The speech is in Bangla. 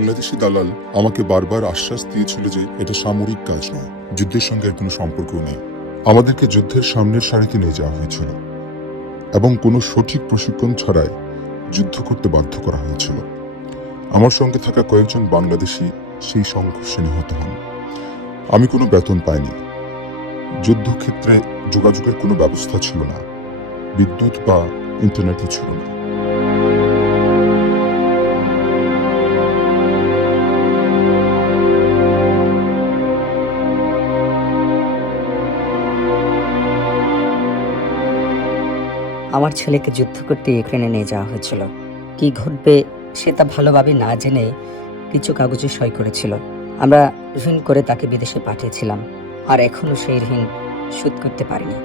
বাংলাদেশি দালাল আমাকে বারবার আশ্বাস দিয়েছিল যে এটা সামরিক কাজ নয়, যুদ্ধের সঙ্গে এর কোনো সম্পর্ক নেই। আমাদেরকে যুদ্ধের সামনের সারিতে নিয়ে যাওয়া হয়েছিল এবং কোনো সঠিক প্রশিক্ষণ ছাড়াই যুদ্ধ করতে বাধ্য করা হয়েছিল। আমার সঙ্গে থাকা কয়েকজন বাংলাদেশি সেই সংঘর্ষে নিহত হন। আমি কোনো বেতন পাইনি। যুদ্ধক্ষেত্রে যোগাযোগের কোনো ব্যবস্থা ছিল না, বিদ্যুৎ বা ইন্টারনেটও ছিল না। আমার ছেলেকে যুদ্ধ করতে ইউক্রেনে নিয়ে যাওয়া হয়েছিল। কি ঘটবে সে তা ভালোভাবে না জেনে কিছু কাগজে সই করেছিল। আমরা ঋণ করে তাকে বিদেশে পাঠিয়েছিলাম, আর এখনো সেই ঋণ শোধ করতে পারিনি।